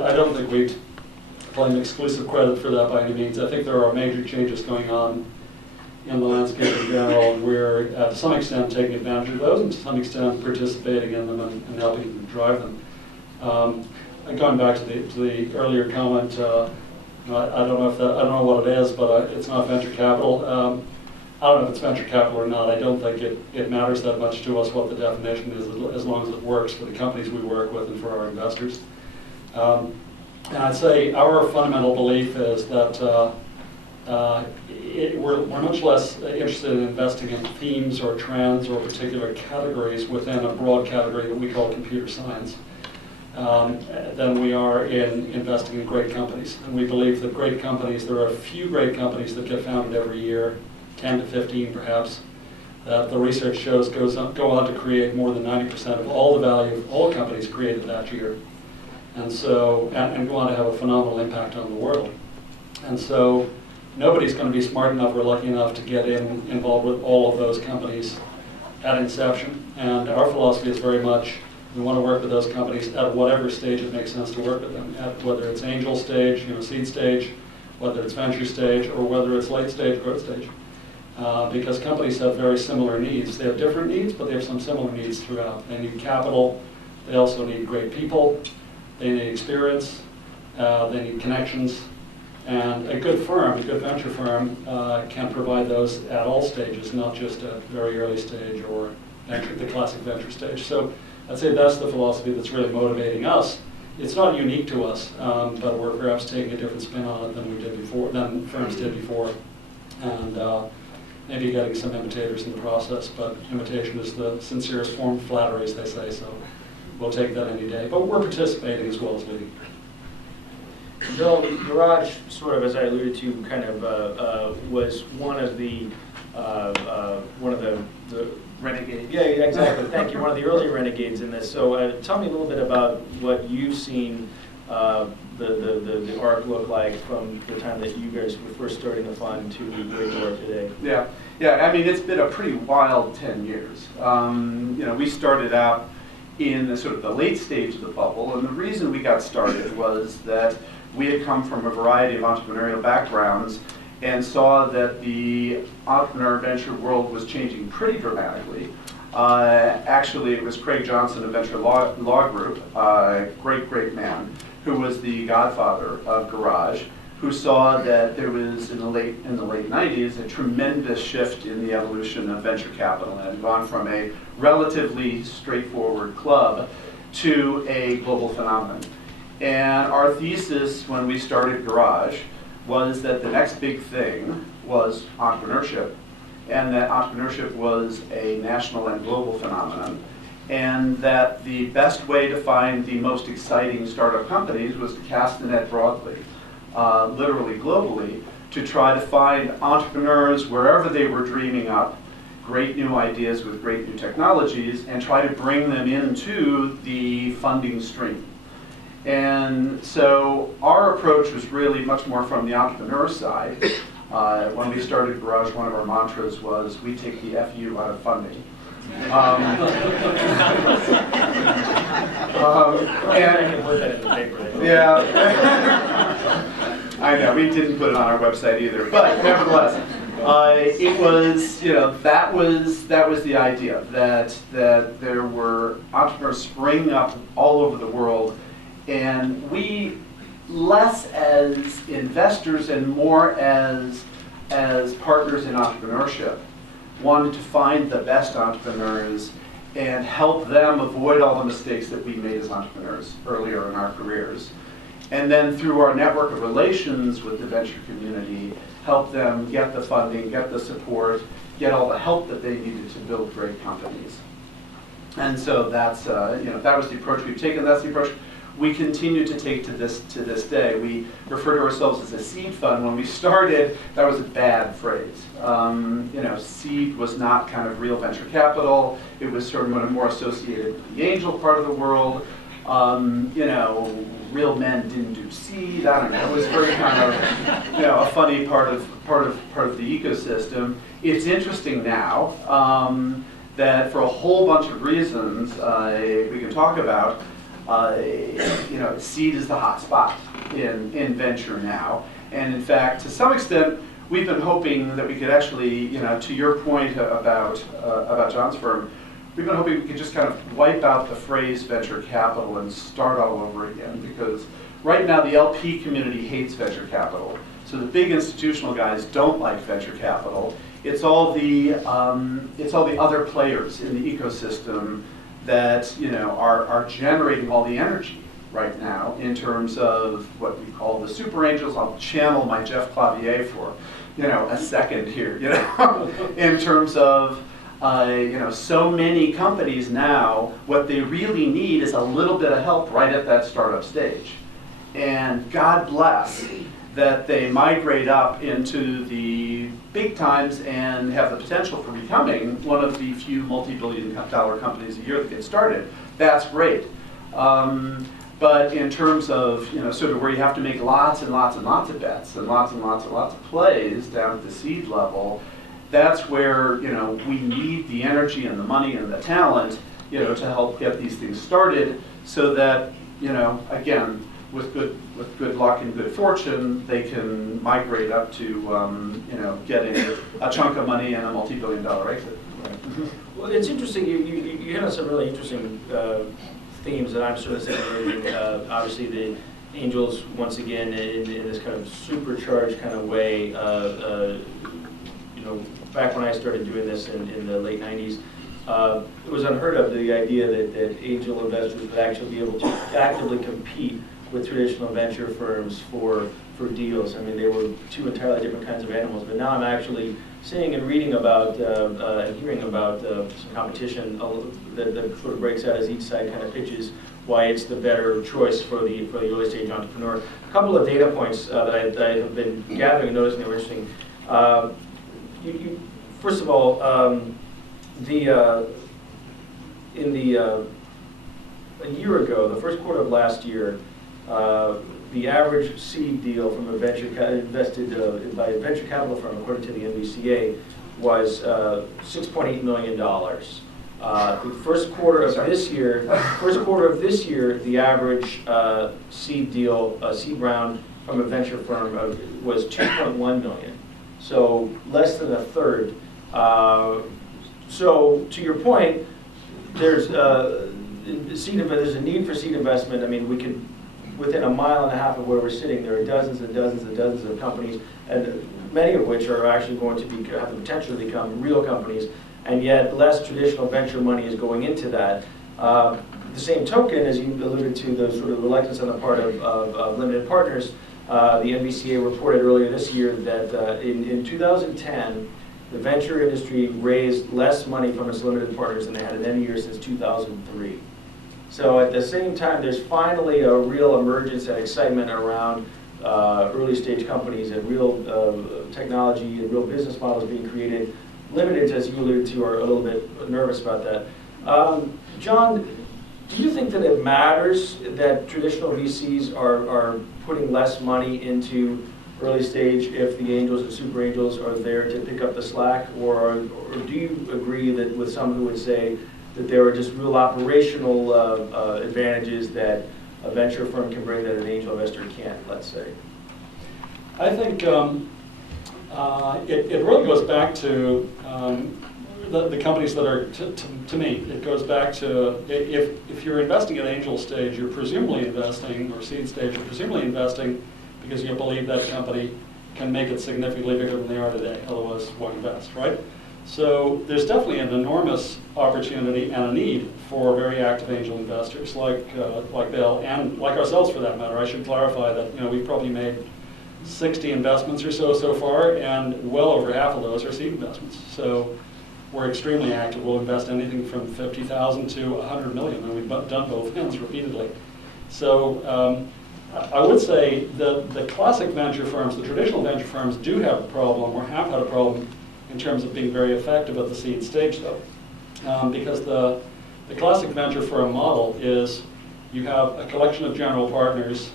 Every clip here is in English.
I don't think we'd claim exclusive credit for that by any means. I think there are major changes going on in the landscape in general, and we're to some extent taking advantage of those, and to some extent participating in them and helping to drive them. Going back to the earlier comment, I don't know what it is, but it's not venture capital. I don't know if it's venture capital or not. I don't think it matters that much to us what the definition is, as long as it works for the companies we work with and for our investors. And I'd say our fundamental belief is that we're much less interested in investing in themes or trends or particular categories within a broad category that we call computer science than we are in investing in great companies. And we believe that great companies, there are a few great companies that get founded every year, 10 to 15 perhaps, that the research shows go on to create more than 90% of all the value of all companies created that year. And so, and go on to have a phenomenal impact on the world. And so, nobody's going to be smart enough or lucky enough to get involved with all of those companies at inception. And our philosophy is very much, we want to work with those companies at whatever stage it makes sense to work with them, at whether it's angel stage, seed stage, whether it's venture stage, or whether it's late stage, growth stage. Because companies have very similar needs. They have different needs, but they have some similar needs throughout. They need capital. They also need great people. They need experience. They need connections. And a good firm, a good venture firm, can provide those at all stages, not just at very early stage or the classic venture stage. So I'd say that's the philosophy that's really motivating us. It's not unique to us, but we're perhaps taking a different spin on it than firms did before. And maybe getting some imitators in the process, but imitation is the sincerest form of flattery, as they say, so we'll take that any day. But we're participating as well as leading. Bill, Garage, sort of as I alluded to, kind of was one of the renegades. Yeah, exactly. Thank you. One of the early renegades in this. So tell me a little bit about what you've seen the arc look like from the time that you guys were first starting the fund to where you are today. Yeah. I mean, it's been a pretty wild 10 years. We started out in the sort of the late stage of the bubble, and the reason we got started was that we had come from a variety of entrepreneurial backgrounds and saw that the entrepreneur venture world was changing pretty dramatically. Actually, it was Craig Johnson of Venture Law Group, great man, who was the godfather of Garage, who saw that there was in the late 90s a tremendous shift in the evolution of venture capital, and had gone from a relatively straightforward club to a global phenomenon. And our thesis when we started Garage was that the next big thing was entrepreneurship, and that entrepreneurship was a national and global phenomenon, and that the best way to find the most exciting startup companies was to cast the net broadly, literally globally, to try to find entrepreneurs wherever they were dreaming up great new ideas with great new technologies and try to bring them into the funding stream. And so our approach was really much more from the entrepreneur side. When we started Garage, one of our mantras was, we take the FU out of funding. I know, we didn't put it on our website either, but nevertheless, it was, that was the idea, that there were entrepreneurs springing up all over the world, and we, less as investors and more as partners in entrepreneurship, wanted to find the best entrepreneurs and help them avoid all the mistakes that we made as entrepreneurs earlier in our careers. And then through our network of relations with the venture community, help them get the funding, get the support, get all the help that they needed to build great companies. And so that's, that was the approach we've taken. That's the approach we continue to take to this day. We refer to ourselves as a seed fund. When we started, that was a bad phrase. Seed was not kind of real venture capital. It was sort of more associated with the angel part of the world. Real men didn't do seed. I don't know. It was very kind of, a funny part of the ecosystem. It's interesting now that for a whole bunch of reasons we can talk about, seed is the hot spot in venture now. And in fact, to some extent, we've been hoping that we could actually, to your point about John's firm, we've been hoping we could just kind of wipe out the phrase venture capital and start all over again, because right now the LP community hates venture capital. So the big institutional guys don't like venture capital. It's all the other players in the ecosystem that are generating all the energy right now in terms of what we call the super angels. I'll channel my Jeff Clavier for a second here. In terms of so many companies now, what they really need is a little bit of help right at that startup stage. And God bless that they migrate up into the big times and have the potential for becoming one of the few multi-billion-dollar companies a year that get started. That's great. But in terms of sort of where you have to make lots and lots and lots of bets and lots of plays down at the seed level, that's where we need the energy and the money and the talent to help get these things started, so that again, with good luck and good fortune, they can migrate up to getting a chunk of money and a multi-billion-dollar exit. Right. Well, it's interesting. You hit on some really interesting themes that I'm sort of saying. Obviously, the angels, once again, in this kind of supercharged kind of way. Back when I started doing this in the late 90s, it was unheard of, the idea that angel investors would actually be able to actively compete with traditional venture firms for deals. I mean, they were two entirely different kinds of animals. But now I'm actually seeing and reading about and hearing about some competition that sort of breaks out as each side kind of pitches why it's the better choice for the early stage entrepreneur. A couple of data points that I have been gathering and noticing that were interesting. First of all, a year ago, the first quarter of last year, the average seed deal from a invested by a venture capital firm, according to the NVCA, was $6.8 million. The first quarter of this year, the average seed deal, seed round from a venture firm was $2.1 million. So less than a third. So to your point, there's a need for seed investment. I mean, we could, within a mile and a half of where we're sitting, there are dozens and dozens and dozens of companies, and many of which are actually going to have the potential to become real companies, and yet less traditional venture money is going into that. The same token, as you alluded to, the sort of reluctance on the part of limited partners, the NVCA reported earlier this year that in 2010, the venture industry raised less money from its limited partners than they had in any year since 2003. So at the same time, there's finally a real emergence and excitement around early stage companies and real technology and real business models being created. Limited, as you alluded to, are a little bit nervous about that. John, do you think that it matters that traditional VCs are putting less money into early stage if the angels and super angels are there to pick up the slack, or do you agree that with some who would say that there are just real operational advantages that a venture firm can bring that an angel investor can't, let's say? I think it really goes back to the companies that are, to me, it goes back to if you're investing at angel stage, you're presumably investing, or seed stage, you're presumably investing because you believe that company can make it significantly bigger than they are today, otherwise why invest, right? So there's definitely an enormous opportunity and a need for very active angel investors like Bill, and like ourselves for that matter. I should clarify that we've probably made 60 investments or so far, and well over half of those are seed investments. So we're extremely active. We'll invest anything from 50,000 to 100 million, and we've done both ends repeatedly. So I would say the classic venture firms, the traditional venture firms, do have a problem, or have had a problem, in terms of being very effective at the seed stage, though. Because the classic venture firm model is you have a collection of general partners,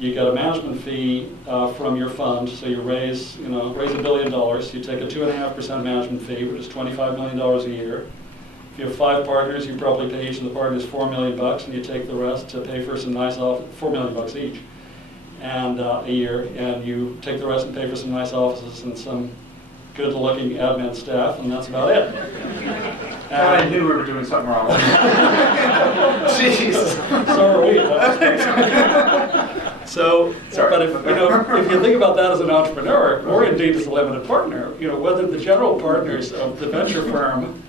you get a management fee from your fund, so you raise $1 billion, you take a 2.5% management fee, which is $25 million a year. If you have 5 partners, you probably pay each of the partners $4 million, and you take the rest to pay for some nice $4 million each, and a year, and you take the rest and pay for some nice offices and some good-looking admin staff, and that's about it. I knew we were doing something wrong. Jeez. So are we. So, Sorry. but if you think about that as an entrepreneur, or indeed as a limited partner, whether the general partners of the venture firm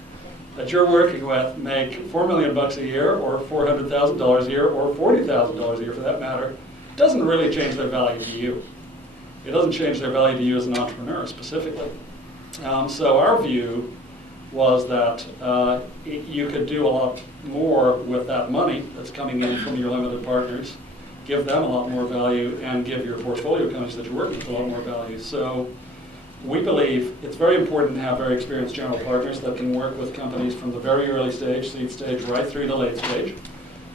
that you're working with make $4 million a year, or $400,000 a year, or $40,000 a year for that matter, doesn't really change their value to you. It doesn't change their value to you as an entrepreneur specifically. So our view was that you could do a lot more with that money that's coming in from your limited partners, give them a lot more value, and give your portfolio companies that you're working with a lot more value. So we believe it's very important to have very experienced general partners that can work with companies from the very early stage, seed stage, right through the late stage.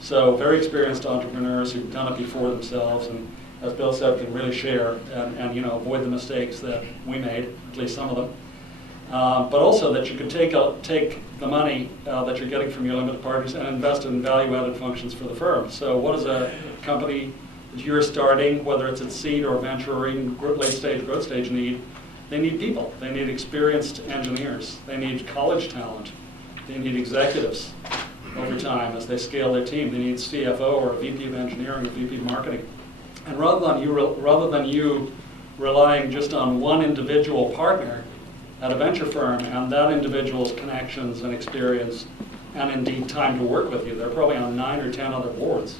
So very experienced entrepreneurs who've done it before themselves, and as Bill said, can really share and avoid the mistakes that we made, at least some of them. But also that you could take the money that you're getting from your limited partners and invest in value-added functions for the firm. So what does a company that you're starting, whether it's at seed or venture or even late-stage, growth stage, need? They need people. They need experienced engineers. They need college talent. They need executives over time as they scale their team. They need CFO or a VP of engineering or VP of marketing. And rather than you relying just on one individual partner at a venture firm and that individual's connections and experience and indeed time to work with you, they're probably on 9 or 10 other boards.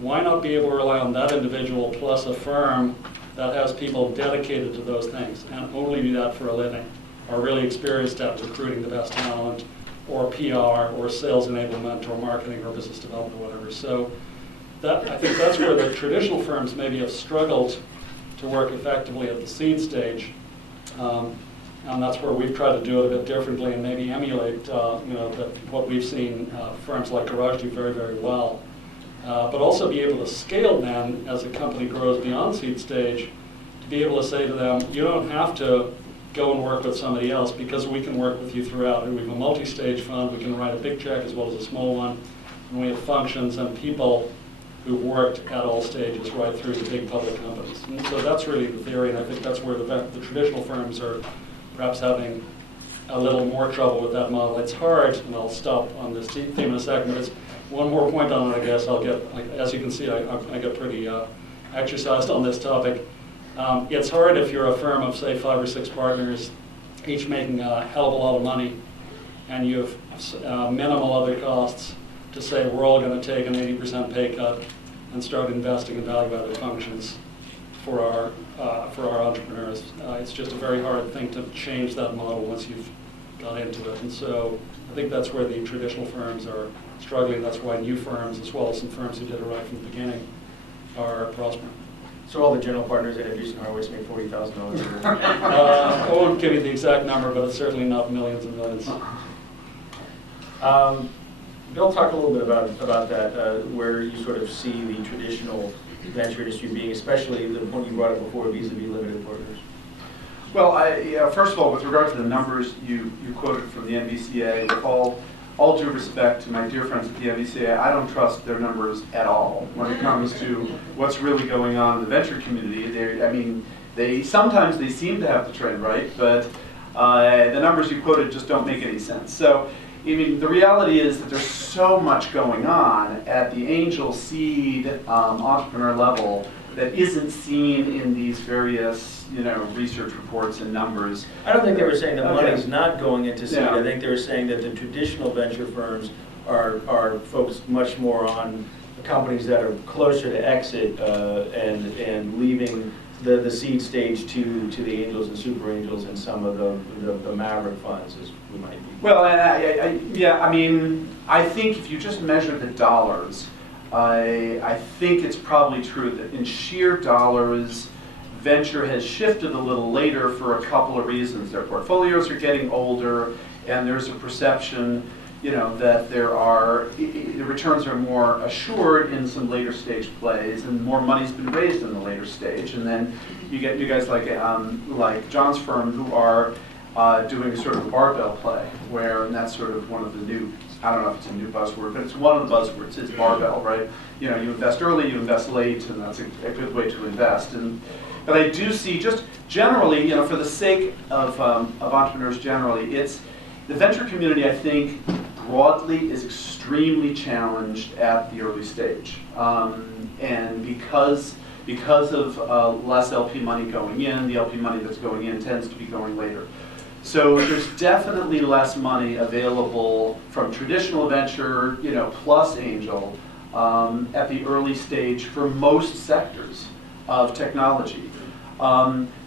Why not be able to rely on that individual plus a firm that has people dedicated to those things and only do that for a living, are really experienced at recruiting the best talent, or PR, or sales enablement, or marketing, or business development, or whatever. So I think that's where the traditional firms maybe have struggled to work effectively at the seed stage. And that's where we've tried to do it a bit differently and maybe emulate what we've seen firms like Garage do very, very well. But also be able to scale then as a company grows beyond seed stage, to be able to say to them, you don't have to go and work with somebody else because we can work with you throughout. And we have a multi-stage fund, we can write a big check as well as a small one, and we have functions and people who've worked at all stages right through the big public companies. And so that's really the theory, and I think that's where the traditional firms are perhaps having a little more trouble with that model. It's hard, and I'll stop on this theme in a second, but it's one more point on it, I guess. As you can see, I get pretty exercised on this topic. It's hard if you're a firm of, say, 5 or 6 partners, each making a hell of a lot of money, and you have minimal other costs, to say we're all going to take an 80% pay cut and start investing in value-added functions for our entrepreneurs. It's just a very hard thing to change that model once you've got into it. And so I think that's where the traditional firms are struggling. That's why new firms, as well as some firms who did it right from the beginning, are prospering. So all the general partners at Andreessen Horowitz make $40,000 a year? I won't give you the exact number, but it's certainly not millions and millions. Bill, talk a little bit about that, where you sort of see the traditional venture industry being, especially the point you brought up before, vis-a-vis limited partners. Well, first of all, with regard to the numbers you quoted from the NVCA, with all due respect to my dear friends at the NVCA, I don't trust their numbers at all when it comes to what's really going on in the venture community. Sometimes they seem to have the trend right, but the numbers you quoted just don't make any sense. So, the reality is that there's so much going on at the angel, seed, entrepreneur level that isn't seen in these various, research reports and numbers. I don't think they were saying the money's not going into seed. Yeah. I think they were saying that the traditional venture firms are focused much more on the companies that are closer to exit and leaving the seed stage to the angels and super angels and some of the maverick funds, as we might be. Well, I think if you just measure the dollars, I think it's probably true that in sheer dollars, venture has shifted a little later for a couple of reasons. Their portfolios are getting older, and there's a perception, that the returns are more assured in some later stage plays, and more money's been raised in the later stage. And then you get you guys like John's firm who are doing sort of a barbell play, and that's sort of one of the new, I don't know if it's a new buzzword, but it's one of the buzzwords, is barbell, right? You invest early, you invest late, and that's a good way to invest. But I do see, just generally, for the sake of entrepreneurs generally, the venture community, I think, broadly is extremely challenged at the early stage. And because of less LP money going in, the LP money that's going in tends to be going later. So there's definitely less money available from traditional venture, plus angel, at the early stage for most sectors of technology.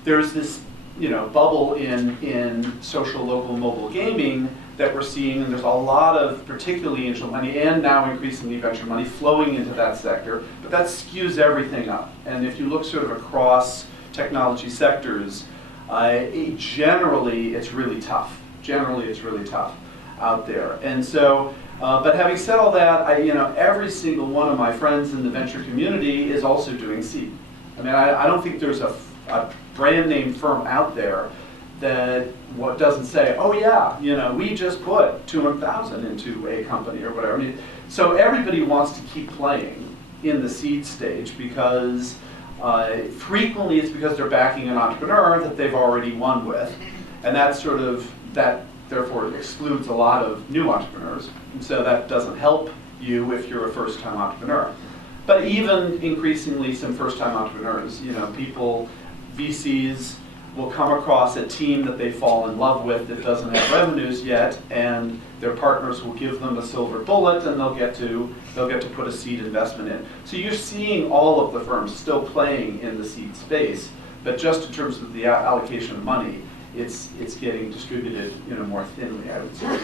There's this, bubble in social, local, mobile gaming that we're seeing, and there's a lot of particularly angel money and now increasingly venture money flowing into that sector, but that skews everything up. And if you look sort of across technology sectors, generally it's really tough. Generally it's really tough out there. And so, but having said all that, every single one of my friends in the venture community is also doing seed. I mean, I don't think there's a brand name firm out there that doesn't say, oh yeah, we just put $200,000 into a company or whatever. I mean, so everybody wants to keep playing in the seed stage because frequently it's because they're backing an entrepreneur that they've already won with, and that therefore excludes a lot of new entrepreneurs, and so that doesn't help you if you're a first-time entrepreneur. But even increasingly some first-time entrepreneurs, VCs will come across a team that they fall in love with that doesn't have revenues yet, and their partners will give them a silver bullet, and they'll get to put a seed investment in. So you're seeing all of the firms still playing in the seed space, but just in terms of the allocation of money, it's getting distributed more thinly, I would say.